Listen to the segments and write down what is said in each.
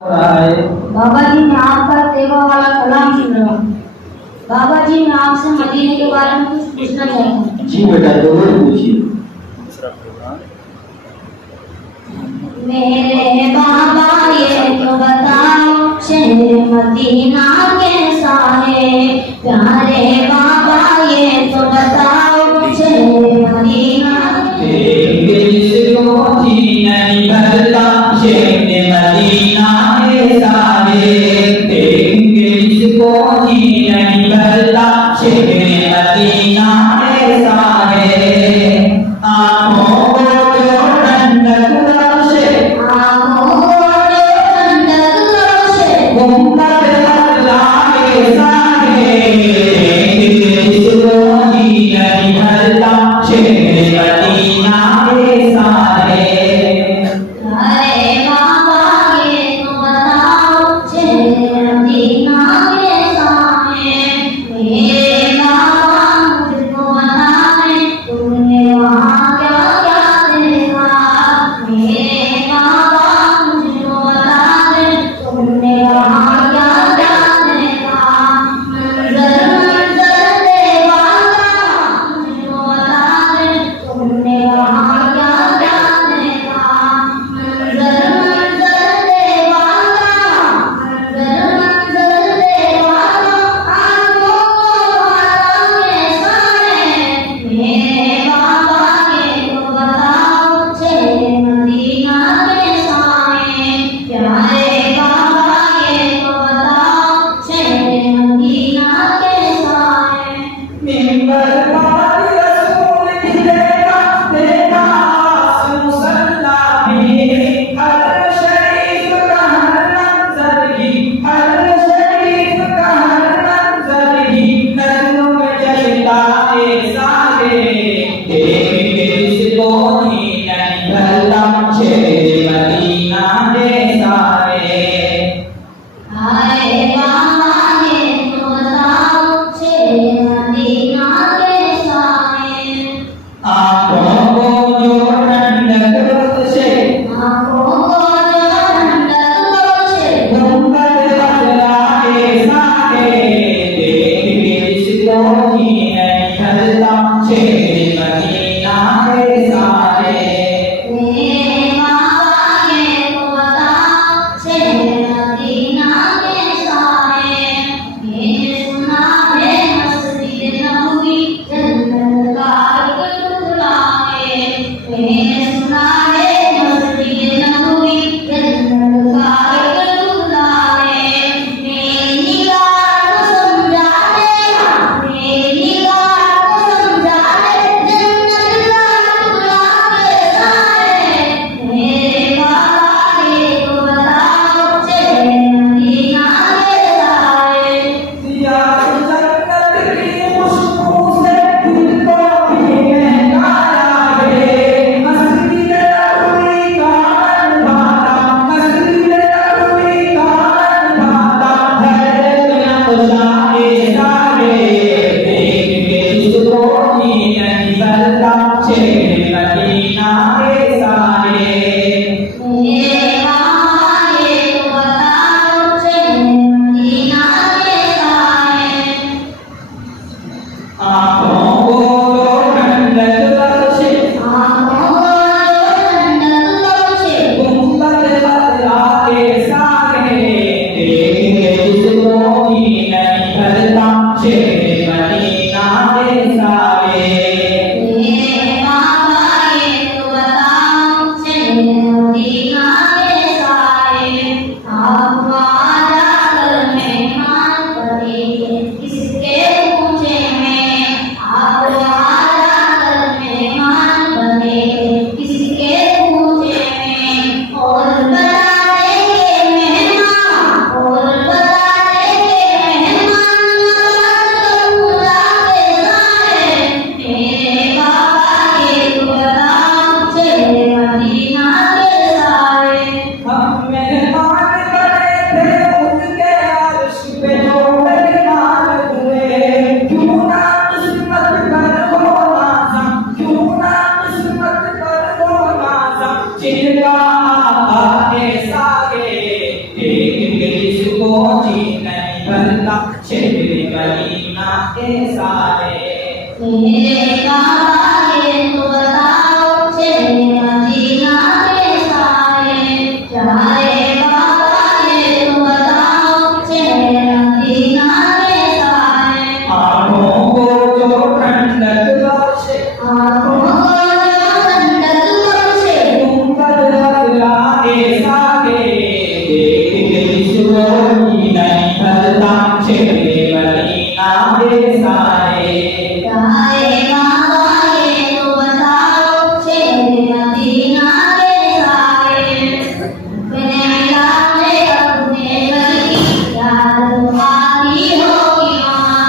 बाबा जी मैं आपका सेवा वाला कलाम सुन रहा हूँ। बाबा जी मैं आपसे मदीने के बारे में कुछ पूछना चाहता हूँ। जी बेटा जरूर पूछिए। मेरे बाबा ये तो बताओ शहर मदीना कैसा है। प्यारे बाबा ये तो बताओ शहर मदीना देख के जिसको जी नहीं भरता चेहरे मदीना के सारे मेरे बाबा ये तो बताओ चेहरे मदीना के सारे प्यारे बाबा ये तो बताओ चेहरे मदीना के सारे आँखों को जो ठंडक बख्शे आँखों को जो ठंडक बख्शे तुम पर बदलाए सारे देख के जिसको जी नहीं भरता चेहरे मदीना के सारे प्यारे बाबा ये तो बताओ चेहरे मदीना के सारे अपने लाले अपने घर की याद आती होगी माँ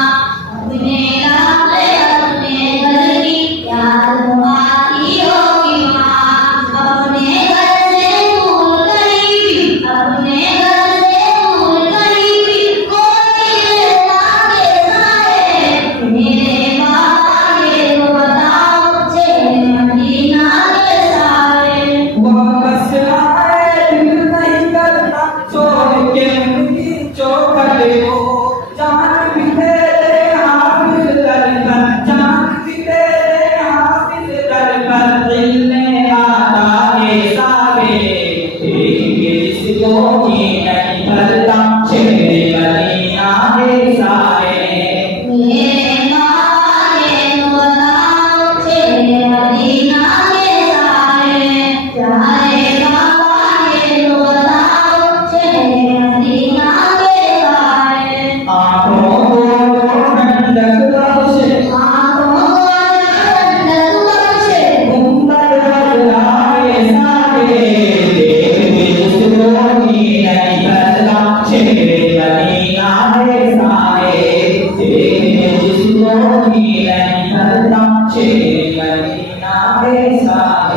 अपने लाले अपने घर की याद आती होगी माँ अपने घर से दूर कहीं भी अपने घर से दूर कहीं भी कोई रहता के सारे मेरे बाबा ये तो बताओ चेहरे मदीना के सारे वापस आए दिल नहीं करता छोड़ के उनकी चौखट को जान भी तेरे हाफिज दर पर जान भी तेरे हाफिज दर पर दिल में आता है सारे देख के जिसको जी नहीं भरता चेहरे मदीना के सारे मेरे बाबा ये तो बताओ चेहरे मदीना के सारे प्यारे बाबा ये तो बताओ चेहरे मदीना के सारे आँखों को ठंडक बख्शे आँखों को ठंडक बख्शे तुम पर बदलाए सारे देख के जिसको जी नहीं भरता चेहरे मदीना के सारे देख के जिसको जी नहीं भरता चेहरे मदीना के सारे